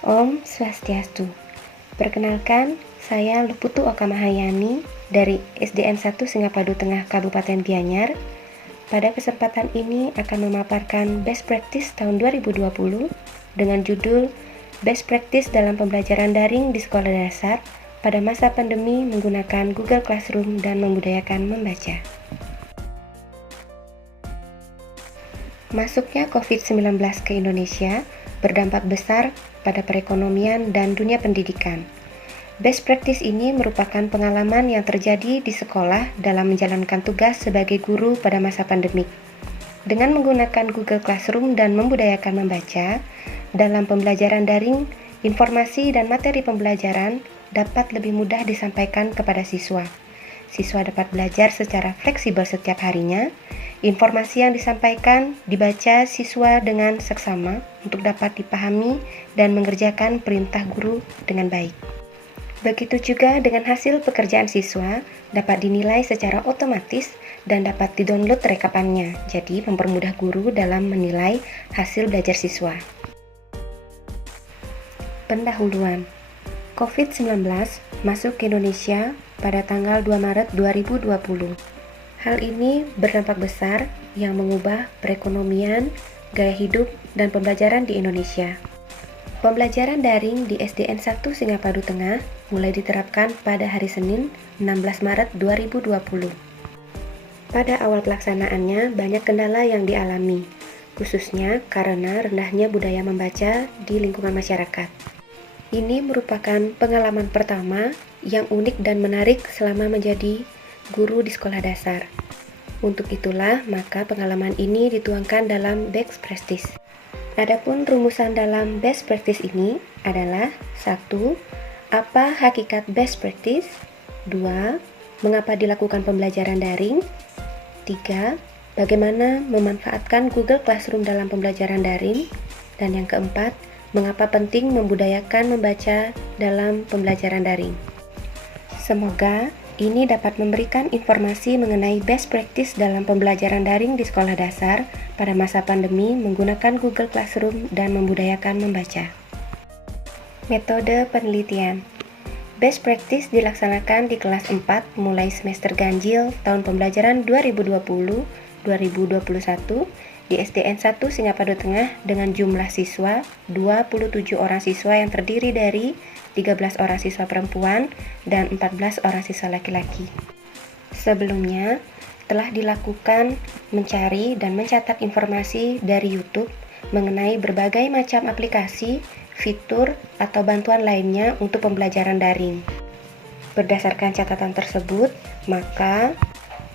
Om Swastiastu. Perkenalkan, saya Luputu Okamahayani dari SDN 1 Singapadu Tengah Kabupaten Gianyar. Pada kesempatan ini akan memaparkan best practice tahun 2020 dengan judul Best Practice dalam Pembelajaran Daring di Sekolah Dasar pada masa pandemi menggunakan Google Classroom dan membudayakan membaca. Masuknya COVID-19 ke Indonesia berdampak besar pada perekonomian dan dunia pendidikan. Best practice ini merupakan pengalaman yang terjadi di sekolah dalam menjalankan tugas sebagai guru pada masa pandemik. Dengan menggunakan Google Classroom dan membudayakan membaca, dalam pembelajaran daring, informasi dan materi pembelajaran dapat lebih mudah disampaikan kepada siswa. Siswa dapat belajar secara fleksibel setiap harinya. Informasi yang disampaikan dibaca siswa dengan seksama untuk dapat dipahami dan mengerjakan perintah guru dengan baik. Begitu juga dengan hasil pekerjaan siswa dapat dinilai secara otomatis dan dapat didownload rekapannya, jadi mempermudah guru dalam menilai hasil belajar siswa. Pendahuluan. COVID-19 masuk ke Indonesia pada tanggal 2 Maret 2020. Hal ini berdampak besar yang mengubah perekonomian, gaya hidup, dan pembelajaran di Indonesia. Pembelajaran daring di SDN 1 Singapadu Tengah mulai diterapkan pada hari Senin 16 Maret 2020. Pada awal pelaksanaannya banyak kendala yang dialami, khususnya karena rendahnya budaya membaca di lingkungan masyarakat. Ini merupakan pengalaman pertama yang unik dan menarik selama menjadi guru di sekolah dasar. Untuk itulah, maka pengalaman ini dituangkan dalam best practice. Adapun rumusan dalam best practice ini adalah 1. Apa hakikat best practice? 2. Mengapa dilakukan pembelajaran daring? 3. Bagaimana memanfaatkan Google Classroom dalam pembelajaran daring? Dan yang keempat, mengapa penting membudayakan membaca dalam pembelajaran daring? Semoga ini dapat memberikan informasi mengenai best practice dalam pembelajaran daring di sekolah dasar pada masa pandemi menggunakan Google Classroom dan membudayakan membaca. Metode penelitian. Best practice dilaksanakan di kelas 4 mulai semester ganjil tahun pembelajaran 2020-2021 di SDN 1 Singapadu Tengah dengan jumlah siswa 27 orang siswa yang terdiri dari 13 orang siswa perempuan dan 14 orang siswa laki-laki. Sebelumnya, telah dilakukan mencari dan mencatat informasi dari YouTube mengenai berbagai macam aplikasi, fitur, atau bantuan lainnya untuk pembelajaran daring. Berdasarkan catatan tersebut, maka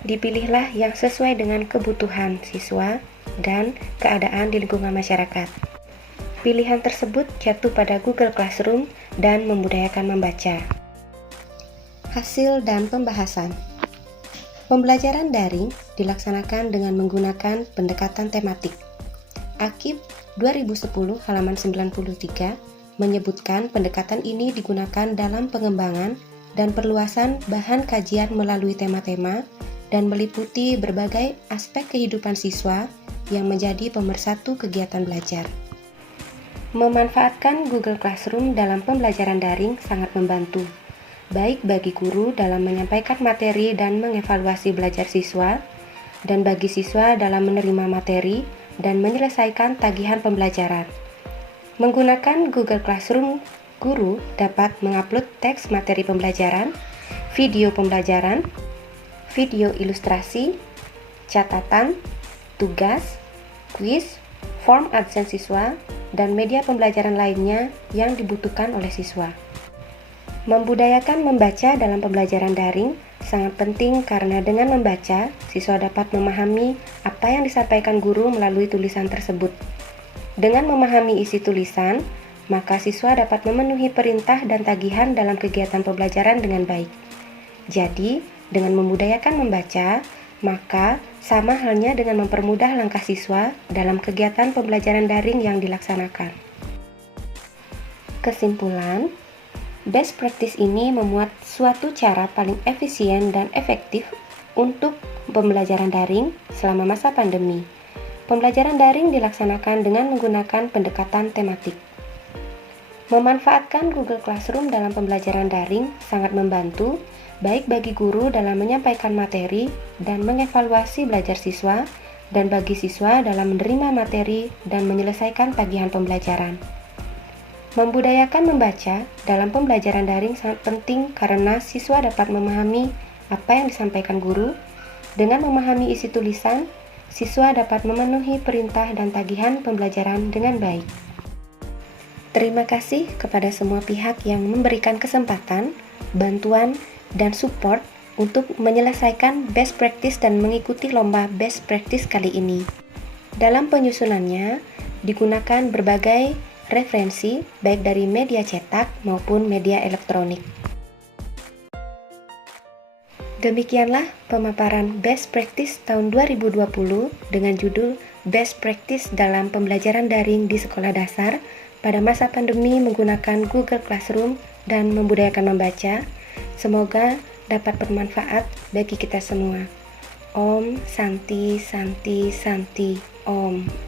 dipilihlah yang sesuai dengan kebutuhan siswa dan keadaan di lingkungan masyarakat. Pilihan tersebut jatuh pada Google Classroom dan membudayakan membaca. Hasil dan pembahasan. Pembelajaran daring dilaksanakan dengan menggunakan pendekatan tematik. Akib 2010 halaman 93 menyebutkan pendekatan ini digunakan dalam pengembangan dan perluasan bahan kajian melalui tema-tema dan meliputi berbagai aspek kehidupan siswa yang menjadi pemersatu kegiatan belajar. Memanfaatkan Google Classroom dalam pembelajaran daring sangat membantu, baik bagi guru dalam menyampaikan materi dan mengevaluasi belajar siswa, dan bagi siswa dalam menerima materi dan menyelesaikan tagihan pembelajaran. Menggunakan Google Classroom, guru dapat mengupload teks materi pembelajaran, video pembelajaran, video ilustrasi, catatan, tugas, kuis, form absen siswa, dan media pembelajaran lainnya yang dibutuhkan oleh siswa. Membudayakan membaca dalam pembelajaran daring sangat penting karena dengan membaca, siswa dapat memahami apa yang disampaikan guru melalui tulisan tersebut. Dengan memahami isi tulisan, maka siswa dapat memenuhi perintah dan tagihan dalam kegiatan pembelajaran dengan baik. Jadi, dengan membudayakan membaca, maka sama halnya dengan mempermudah langkah siswa dalam kegiatan pembelajaran daring yang dilaksanakan. Kesimpulan, best practice ini memuat suatu cara paling efisien dan efektif untuk pembelajaran daring selama masa pandemi. Pembelajaran daring dilaksanakan dengan menggunakan pendekatan tematik. Memanfaatkan Google Classroom dalam pembelajaran daring sangat membantu, baik bagi guru dalam menyampaikan materi dan mengevaluasi belajar siswa, dan bagi siswa dalam menerima materi dan menyelesaikan tagihan pembelajaran. Membudayakan membaca dalam pembelajaran daring sangat penting karena siswa dapat memahami apa yang disampaikan guru. Dengan memahami isi tulisan, siswa dapat memenuhi perintah dan tagihan pembelajaran dengan baik. Terima kasih kepada semua pihak yang memberikan kesempatan, bantuan, dan support untuk menyelesaikan best practice dan mengikuti lomba best practice kali ini. Dalam penyusunannya, digunakan berbagai referensi baik dari media cetak maupun media elektronik. Demikianlah pemaparan best practice tahun 2020 dengan judul Best Practice dalam Pembelajaran Daring di Sekolah Dasar pada masa pandemi menggunakan Google Classroom dan membudayakan membaca. Semoga dapat bermanfaat bagi kita semua. Om Santi Santi Santi Om.